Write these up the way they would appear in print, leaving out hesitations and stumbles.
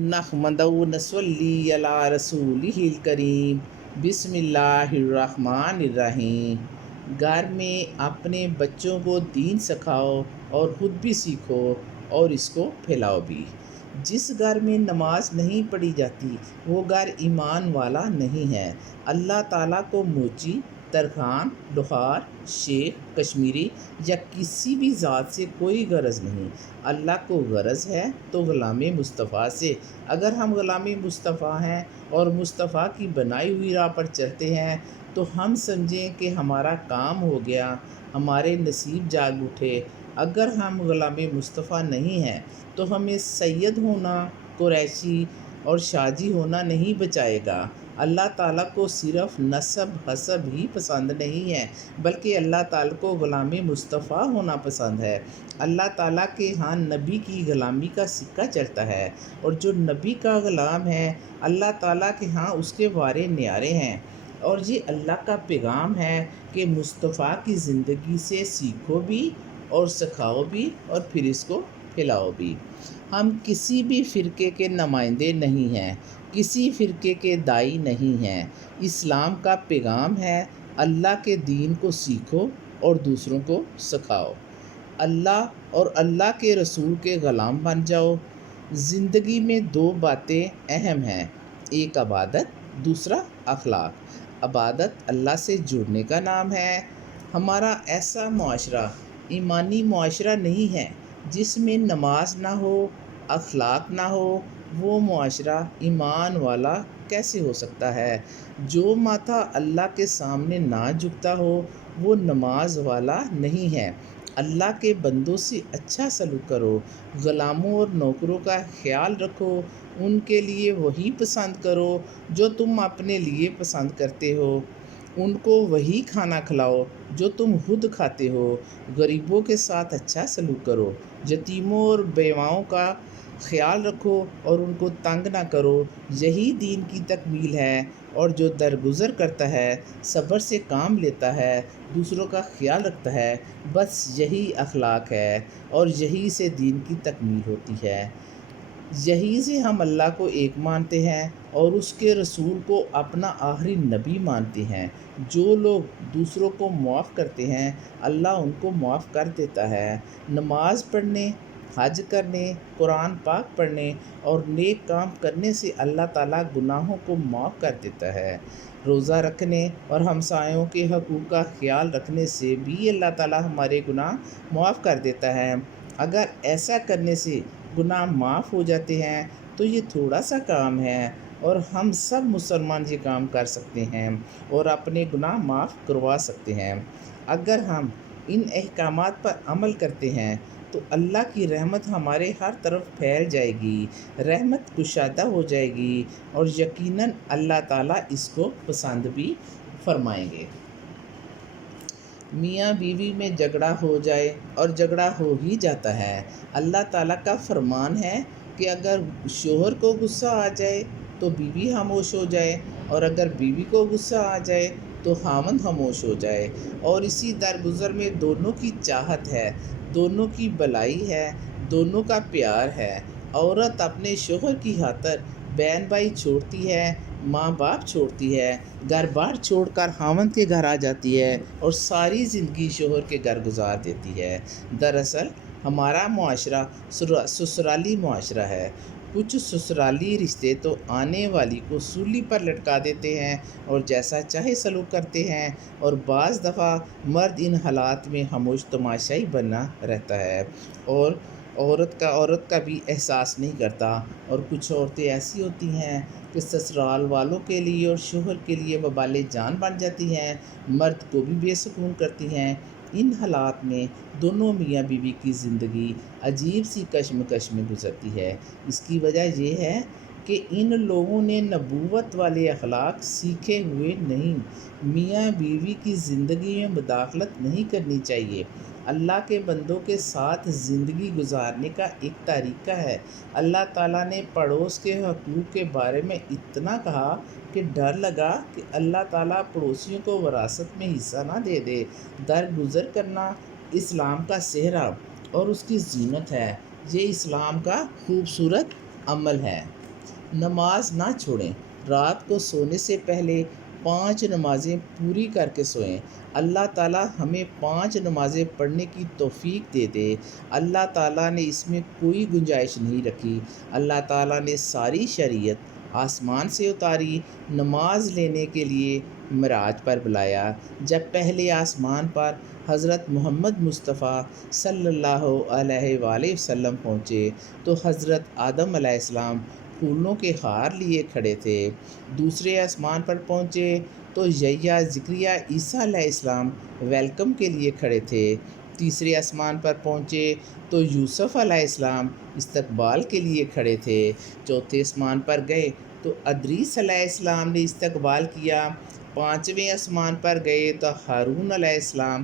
نحمدہ و نصلی علی رسولہ الکریم بسم اللہ الرحمن الرحیم۔ گھر میں اپنے بچوں کو دین سکھاؤ اور خود بھی سیکھو اور اس کو پھیلاؤ بھی۔ جس گھر میں نماز نہیں پڑھی جاتی وہ گھر ایمان والا نہیں ہے۔ اللہ تعالیٰ کو موچی، ترکھان، لوہار، شیخ، کشمیری یا کسی بھی ذات سے کوئی غرض نہیں۔ اللہ کو غرض ہے تو غلام مصطفیٰ سے۔ اگر ہم غلام مصطفیٰ ہیں اور مصطفیٰ کی بنائی ہوئی راہ پر چلتے ہیں تو ہم سمجھیں کہ ہمارا کام ہو گیا، ہمارے نصیب جاگ اٹھے۔ اگر ہم غلام مصطفیٰ نہیں ہیں تو ہمیں سید ہونا، قریشی اور شاجی ہونا نہیں بچائے گا۔ اللہ تعالیٰ کو صرف نسب حسب ہی پسند نہیں ہے بلکہ اللہ تعالیٰ کو غلام مصطفیٰ ہونا پسند ہے۔ اللہ تعالیٰ کے ہاں نبی کی غلامی کا سکہ چلتا ہے، اور جو نبی کا غلام ہے اللہ تعالیٰ کے ہاں اس کے وارے نیارے ہیں۔ اور یہ اللہ کا پیغام ہے کہ مصطفیٰ کی زندگی سے سیکھو بھی اور سکھاؤ بھی اور پھر اس کو پھیلاؤ بھی۔ ہم کسی بھی فرقے کے نمائندے نہیں ہیں، کسی فرقے کے داعی نہیں ہیں۔ اسلام کا پیغام ہے اللہ کے دین کو سیکھو اور دوسروں کو سکھاؤ۔ اللہ اور اللہ کے رسول کے غلام بن جاؤ۔ زندگی میں دو باتیں اہم ہیں، ایک عبادت، دوسرا اخلاق۔ عبادت اللہ سے جڑنے کا نام ہے۔ ہمارا ایسا معاشرہ ایمانی معاشرہ نہیں ہے جس میں نماز نہ ہو، اخلاق نہ ہو۔ وہ معاشرہ ایمان والا کیسے ہو سکتا ہے؟ جو ماتھا اللہ کے سامنے نہ جھکتا ہو وہ نماز والا نہیں ہے۔ اللہ کے بندوں سے اچھا سلوک کرو، غلاموں اور نوکروں کا خیال رکھو، ان کے لیے وہی پسند کرو جو تم اپنے لیے پسند کرتے ہو، ان کو وہی کھانا کھلاؤ جو تم خود کھاتے ہو، غریبوں کے ساتھ اچھا سلوک کرو، یتیموں اور بیواؤں کا خیال رکھو اور ان کو تنگ نہ کرو۔ یہی دین کی تکمیل ہے۔ اور جو درگزر کرتا ہے، صبر سے کام لیتا ہے، دوسروں کا خیال رکھتا ہے، بس یہی اخلاق ہے اور یہی سے دین کی تکمیل ہوتی ہے۔ یہی سے ہم اللہ کو ایک مانتے ہیں اور اس کے رسول کو اپنا آخری نبی مانتے ہیں۔ جو لوگ دوسروں کو معاف کرتے ہیں اللہ ان کو معاف کر دیتا ہے۔ نماز پڑھنے، حج کرنے، قرآن پاک پڑھنے اور نیک کام کرنے سے اللہ تعالیٰ گناہوں کو معاف کر دیتا ہے۔ روزہ رکھنے اور ہمسایوں کے حقوق کا خیال رکھنے سے بھی اللہ تعالیٰ ہمارے گناہ معاف کر دیتا ہے۔ اگر ایسا کرنے سے گناہ معاف ہو جاتے ہیں تو یہ تھوڑا سا کام ہے اور ہم سب مسلمان یہ کام کر سکتے ہیں اور اپنے گناہ معاف کروا سکتے ہیں۔ اگر ہم ان احکامات پر عمل کرتے ہیں تو اللہ کی رحمت ہمارے ہر طرف پھیل جائے گی، رحمت کشادہ ہو جائے گی اور یقیناً اللہ تعالیٰ اس کو پسند بھی فرمائیں گے۔ میاں بیوی میں جھگڑا ہو جائے اور جھگڑا ہو ہی جاتا ہے، اللہ تعالیٰ کا فرمان ہے کہ اگر شوہر کو غصہ آ جائے تو بیوی خاموش ہو جائے، اور اگر بیوی کو غصہ آ جائے تو خاوند خاموش ہو جائے۔ اور اسی درگزر میں دونوں کی چاہت ہے، دونوں کی بھلائی ہے، دونوں کا پیار ہے۔ عورت اپنے شوہر کی خاطر بہن بھائی چھوڑتی ہے، ماں باپ چھوڑتی ہے، گھر بار چھوڑ کر خاوند کے گھر آ جاتی ہے اور ساری زندگی شوہر کے گھر گزار دیتی ہے۔ دراصل ہمارا معاشرہ سسرالی معاشرہ ہے۔ کچھ سسرالی رشتے تو آنے والی کو سولی پر لٹکا دیتے ہیں اور جیسا چاہے سلوک کرتے ہیں، اور بعض دفعہ مرد ان حالات میں خاموش تماشائی بنا رہتا ہے اور عورت کا بھی احساس نہیں کرتا۔ اور کچھ عورتیں ایسی ہوتی ہیں کہ سسرال والوں کے لیے اور شوہر کے لیے وبال جان بن جاتی ہیں، مرد کو بھی بے سکون کرتی ہیں۔ ان حالات میں دونوں میاں بیوی کی زندگی عجیب سی کشمکش میں گزرتی ہے۔ اس کی وجہ یہ ہے کہ ان لوگوں نے نبوت والے اخلاق سیکھے ہوئے نہیں۔ میاں بیوی کی زندگی میں مداخلت نہیں کرنی چاہیے۔ اللہ کے بندوں کے ساتھ زندگی گزارنے کا ایک طریقہ ہے۔ اللہ تعالیٰ نے پڑوس کے حقوق کے بارے میں اتنا کہا کہ ڈر لگا کہ اللہ تعالیٰ پڑوسیوں کو وراثت میں حصہ نہ دے دے۔ درگزر کرنا اسلام کا سہرا اور اس کی زینت ہے۔ یہ اسلام کا خوبصورت عمل ہے۔ نماز نہ چھوڑیں، رات کو سونے سے پہلے 5 نمازیں پوری کر کے سوئیں۔ اللہ تعالیٰ ہمیں 5 نمازیں پڑھنے کی توفیق دے دے۔ اللہ تعالیٰ نے اس میں کوئی گنجائش نہیں رکھی۔ اللہ تعالیٰ نے ساری شریعت آسمان سے اتاری، نماز لینے کے لیے معراج پر بلایا۔ جب پہلے آسمان پر حضرت محمد مصطفیٰ صلی اللہ علیہ وآلہ وسلم پہنچے تو حضرت آدم علیہ السلام پھولوں کے ہار لیے کھڑے تھے۔ دوسرے آسمان پر پہنچے تو یحییٰ، زکریا، عیسیٰ علیہ السلام ویلکم کے لیے کھڑے تھے۔ تیسرے آسمان پر پہنچے تو یوسف علیہ السلام استقبال کے لیے کھڑے تھے۔ چوتھے آسمان پر گئے تو ادریس علیہ السلام نے استقبال کیا۔ پانچویں آسمان پر گئے تو ہارون علیہ السلام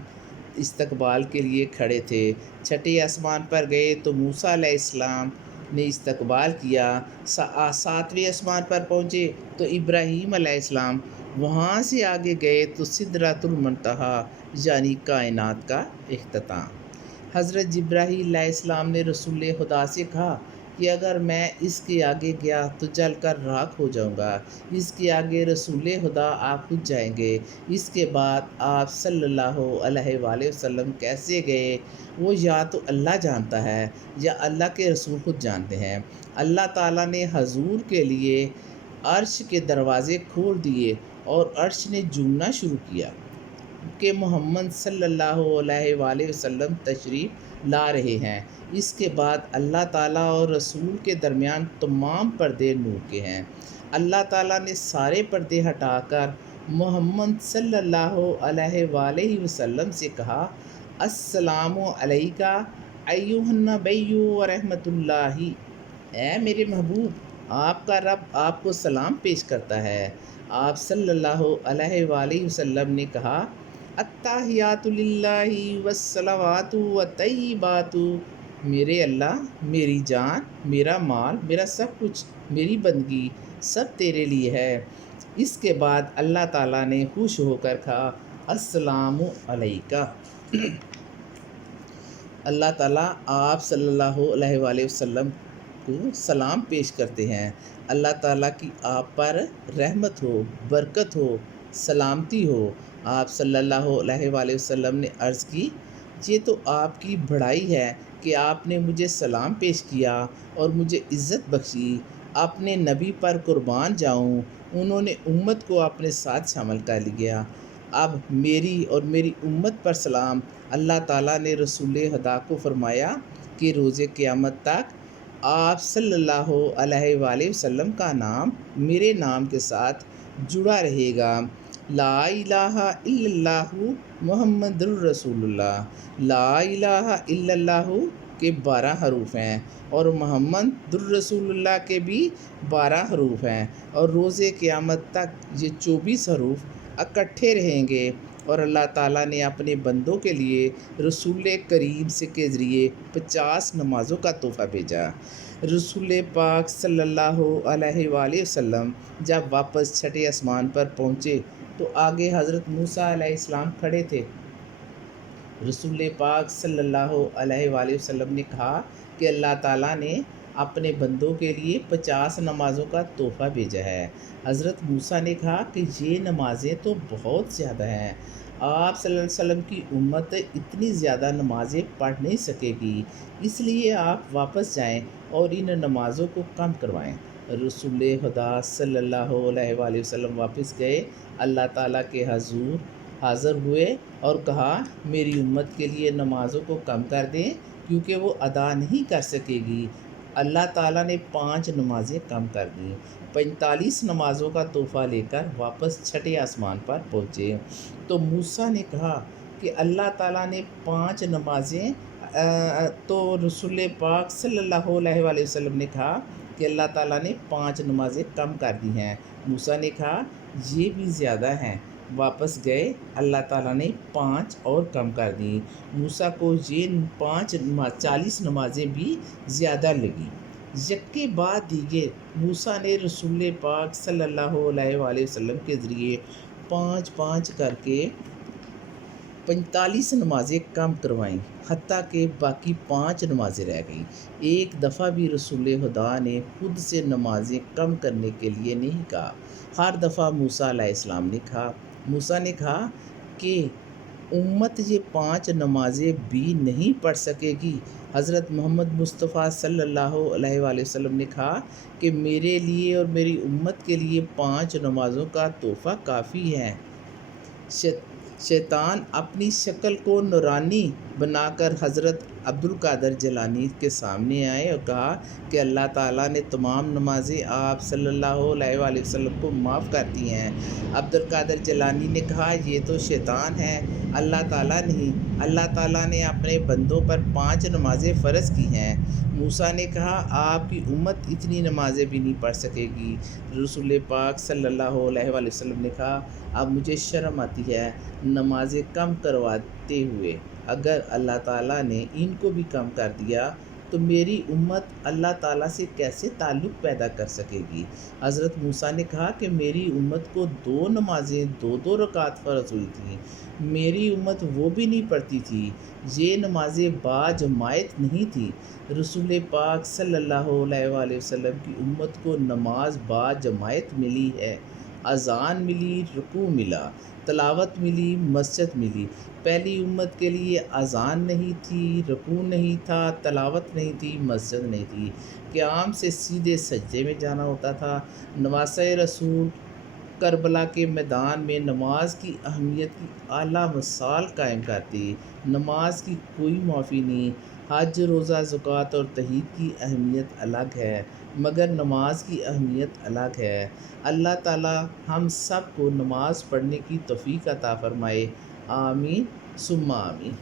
استقبال کے لیے کھڑے تھے۔ چھٹے آسمان پر گئے تو موسیٰ علیہ السلام نے استقبال کیا۔ ساتویں آسمان پر پہنچے تو ابراہیم علیہ السلام، وہاں سے آگے گئے تو سدرۃ المنتہا یعنی کائنات کا اختتام۔ حضرت جبرائیل علیہ السلام نے رسول خدا سے کہا کہ اگر میں اس کے آگے گیا تو جل کر راکھ ہو جاؤں گا۔ اس کے آگے رسول خدا آپ خود جائیں گے۔ اس کے بعد آپ صلی اللہ علیہ وآلہ وسلم کیسے گئے وہ یا تو اللہ جانتا ہے یا اللہ کے رسول خود جانتے ہیں۔ اللہ تعالیٰ نے حضور کے لیے عرش کے دروازے کھول دیے اور عرش نے جھومنا شروع کیا کہ محمد صلی اللہ علیہ وآلہ وسلم تشریف لا رہے ہیں۔ اس کے بعد اللہ تعالیٰ اور رسول کے درمیان تمام پردے نور کے ہیں۔ اللہ تعالیٰ نے سارے پردے ہٹا کر محمد صلی اللہ علیہ وآلہ وسلم سے کہا، السلام علیکہ ایھا النبی ورحمۃ اللہ۔ اے میرے محبوب، آپ کا رب آپ کو سلام پیش کرتا ہے۔ آپ صلی اللہ علیہ وآلہ وسلم نے کہا، التحیات للہ والصلوات والطیبات۔ میرے اللہ، میری جان، میرا مال، میرا سب کچھ، میری بندگی سب تیرے لیے ہے۔ اس کے بعد اللہ تعالیٰ نے خوش ہو کر کہا، السلام علیکہ۔ اللہ تعالیٰ آپ صلی اللہ علیہ وآلہ وسلم کو سلام پیش کرتے ہیں۔ اللہ تعالیٰ کی آپ پر رحمت ہو، برکت ہو، سلامتی ہو۔ آپ صلی اللہ علیہ وآلہ وسلم نے عرض کی، یہ تو آپ کی بڑائی ہے کہ آپ نے مجھے سلام پیش کیا اور مجھے عزت بخشی۔ اپنے نبی پر قربان جاؤں، انہوں نے امت کو اپنے ساتھ شامل کر لیا۔ اب میری اور میری امت پر سلام۔ اللہ تعالیٰ نے رسول خدا کو فرمایا کہ روز قیامت تک آپ صلی اللہ علیہ وآلہ وسلم کا نام میرے نام کے ساتھ جڑا رہے گا۔ لا الہ الا اللہ محمد الرسول اللہ۔ لا الہ الا اللہ کے 12 حروف ہیں اور محمد الرسول اللہ کے بھی 12 حروف ہیں، اور روز قیامت تک یہ 24 حروف اکٹھے رہیں گے۔ اور اللہ تعالیٰ نے اپنے بندوں کے لیے رسول کریم سے کے ذریعے 50 نمازوں کا تحفہ بھیجا۔ رسول پاک صلی اللہ علیہ وآلہ وسلم جب واپس چھٹے آسمان پر پہنچے تو آگے حضرت موسیٰ علیہ السلام کھڑے تھے۔ رسول پاک صلی اللہ علیہ وآلہ وسلم نے کہا کہ اللہ تعالیٰ نے اپنے بندوں کے لیے 50 نمازوں کا تحفہ بھیجا ہے۔ حضرت موسیٰ نے کہا کہ یہ نمازیں تو بہت زیادہ ہیں، آپ صلی اللہ علیہ وسلم کی امت اتنی زیادہ نمازیں پڑھ نہیں سکے گی، اس لیے آپ واپس جائیں اور ان نمازوں کو کم کروائیں۔ رسول خدا صلی اللہ علیہ وآلہ وسلم واپس گئے، اللہ تعالیٰ کے حضور حاضر ہوئے اور کہا، میری امت کے لیے نمازوں کو کم کر دیں کیونکہ وہ ادا نہیں کر سکے گی۔ اللہ تعالیٰ نے 5 نمازیں کم کر دیں۔ 45 نمازوں کا تحفہ لے کر واپس چھٹے آسمان پر پہنچے تو موسیٰ نے کہا کہ اللہ تعالیٰ نے 5 نمازیں تو رسول پاک صلی اللہ علیہ وآلہ وسلم نے کہا کہ اللہ تعالیٰ نے 5 نمازیں کم کر دی ہیں۔ موسیٰ نے کہا یہ بھی زیادہ ہیں۔ واپس گئے، اللہ تعالیٰ نے 5 اور کم کر دیں۔ موسیٰ کو یہ 40 نمازیں بھی زیادہ لگیں۔ یکے بعد دیگر موسیٰ نے رسول پاک صلی اللہ علیہ وآلہ وسلم کے ذریعے 5 کر کے 45 نمازیں کم کروائیں، حتیٰ کہ باقی 5 نمازیں رہ گئیں۔ ایک دفعہ بھی رسول خدا نے خود سے نمازیں کم کرنے کے لیے نہیں کہا۔ ہر دفعہ موسیٰ علیہ السلام نے کہا۔ موسیٰ نے کہا کہ امت یہ 5 نمازیں بھی نہیں پڑھ سکے گی۔ حضرت محمد مصطفیٰ صلی اللہ علیہ وآلہ وسلم نے کہا کہ میرے لیے اور میری امت کے لیے 5 نمازوں کا تحفہ کافی ہے۔ شیطان اپنی شکل کو نورانی بنا کر حضرت عبدالقادر جیلانی کے سامنے آئے اور کہا کہ اللہ تعالیٰ نے تمام نمازیں آپ صلی اللہ علیہ وآلہ وسلم کو معاف کر دی ہیں۔ عبدالقادر جیلانی نے کہا یہ تو شیطان ہے، اللہ تعالیٰ نہیں، اللہ تعالیٰ نے اپنے بندوں پر 5 نمازیں فرض کی ہیں۔ موسیٰ نے کہا آپ کی امت اتنی نمازیں بھی نہیں پڑھ سکے گی۔ رسول پاک صلی اللہ علیہ وآلہ وسلم نے کہا اب مجھے شرم آتی ہے نمازیں کم کرواتے ہوئے، اگر اللہ تعالیٰ نے ان کو بھی کم کر دیا تو میری امت اللہ تعالیٰ سے کیسے تعلق پیدا کر سکے گی؟ حضرت موسیٰ نے کہا کہ میری امت کو 2 نمازیں 2 رکعت فرض ہوئی تھیں، میری امت وہ بھی نہیں پڑھتی تھی، یہ نمازیں باجماعت نہیں تھیں۔ رسول پاک صلی اللہ علیہ وآلہ وسلم کی امت کو نماز باجماعت ملی ہے، اذان ملی، رکوع ملا، تلاوت ملی، مسجد ملی۔ پہلی امت کے لیے اذان نہیں تھی، رکوع نہیں تھا، تلاوت نہیں تھی، مسجد نہیں تھی، قیام سے سیدھے سجدے میں جانا ہوتا تھا۔ نواسۂ رسول کربلا کے میدان میں نماز کی اہمیت کی اعلیٰ مثال قائم کرتی۔ نماز کی کوئی معافی نہیں۔ حج، روزہ، زکوٰۃ اور تحید کی اہمیت الگ ہے، مگر نماز کی اہمیت الگ ہے۔ اللہ تعالیٰ ہم سب کو نماز پڑھنے کی توفیق عطا فرمائے، آمین ثم آمین۔